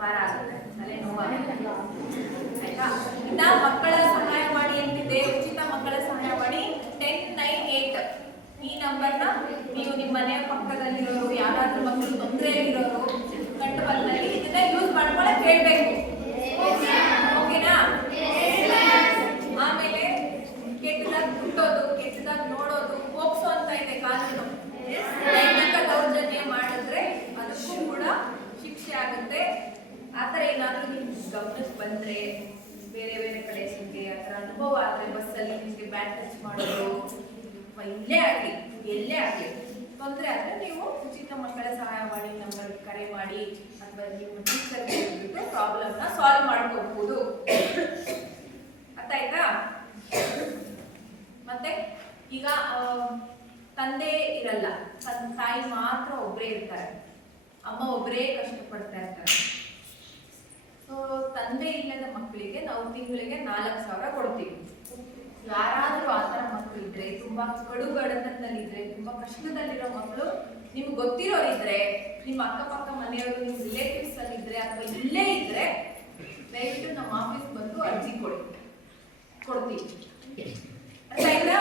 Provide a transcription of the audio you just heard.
ಭಾರ ಆಗುತ್ತೆ, ತಲೆ ನೋವಾಗುತ್ತೆ. ಆಯ್ತಾ? ಇನ್ನ ಮಕ್ಕಳ ಸಹಾಯವಾಣಿ ಅಂತಿದೆ, ಉಚಿತ ಮಕ್ಕಳ ಸಹಾಯವಾಣಿ 1098 ಈ ನಂಬರ್ನ ನೀವು ನಿಮ್ಮ ಮನೆಯ ಪಕ್ಕದಲ್ಲಿರೋರು, ಯಾರಾದ್ರೂ ಮಕ್ಕಳು ತೊಂದರೆಯಲ್ಲಿರೋರು ಕಂಡು ಬಂದಲ್ಲಿ ಇದನ್ನ ಯೂಸ್ ಮಾಡ್ಕೊಳಕ್ ಹೇಳ್ಬೇಕು. ಓಕೆನಾ? ಆಮೇಲೆ ಕೆಟ್ಟದಾಗ ಕುಟ್ಟೋದು, ಕೆಟ್ಟದಾಗ ನೋಡೋದು, ಹೋಗ್ಸೋ ಅಂತ ಇದೆ ಕಾನೂನು. ಲೈಂಗಿಕ ದೌರ್ಜನ್ಯ ಮಾಡಿದ್ರೆ ಅದಕ್ಕೂ ಕೂಡ ಶಿಕ್ಷೆ ಆಗುತ್ತೆ. ಆತರ ಏನಾದ್ರೂ ನಿಮ್ಗೆ ಗಮನಕ್ಕೆ ಬಂದ್ರೆ, ಬೇರೆ ಬೇರೆ ಕಡೆ ನಿಮಗೆ ಆತರ ಅನುಭವ ಆದ್ರೆ, ಬಸ್ಸಲ್ಲಿ ನಿಮಗೆ ಬ್ಯಾಟ್ ಟಚ್ ಮಾಡೋದು, ಇಲ್ಲೇ ಆಗಲಿ ಎಲ್ಲೇ ಆಗಲಿ ತೊಂದರೆ ಆದ್ರೆ ನೀವು ಉಚಿತ ಮಕ್ಕಳ ಸಹಾಯವಾಣಿ ನಂಬರ್ ಕರೆ ಮಾಡಿ ಅಥವಾ ನೀವು ಟೀಚರ್ಗೆ ಪ್ರಾಬ್ಲಮ್ನ ಸಾಲ್ವ್ ಮಾಡ್ಕೋಬಹುದು. ಅರ್ಥ ಆಯ್ತಾ? ಮತ್ತೆ ಈಗ ತಂದೆ ಇರಲ್ಲ, ತಾಯಿ ಮಾತ್ರ ಒಬ್ಬರೇ ಇರ್ತಾರೆ, ಅಮ್ಮ ಒಬ್ಬರೇ ಕಷ್ಟಪಡ್ತಾ ಇರ್ತಾರೆ. ಸೊ ತಂದೆ ಇಲ್ಲದ ಮಕ್ಕಳಿಗೆ ನಾವು ತಿಂಗಳಿಗೆ 4,000 ಕೊಡ್ತೀವಿ. ಯಾರಾದರೂ ಆ ಥರ ಮಕ್ಕಳು ಇದ್ರೆ, ತುಂಬಾ ಕಡು ಬಡತನದಲ್ಲಿದ್ರೆ, ತುಂಬಾ ಕಷ್ಟದಲ್ಲಿರೋ ಮಕ್ಕಳು ನಿಮ್ಗೆ ಗೊತ್ತಿರೋರಿದ್ರೆ, ನಿಮ್ಮ ಅಕ್ಕಪಕ್ಕ ಮನೆಯವರು, ನಿಮ್ಮ ರಿಲೇಟಿವ್ಸ್ ಅಲ್ಲಿ ಇದ್ರೆ ಅಥವಾ ಇಲ್ಲೇ ಇದ್ರೆ ದಯವಿಟ್ಟು ನಮ್ಮ ಆಫೀಸ್ ಬಂದು ಅರ್ಜಿ ಕೊಡ್ತೀವಿ. ಅರ್ಥ ಆಯ್ತಾ?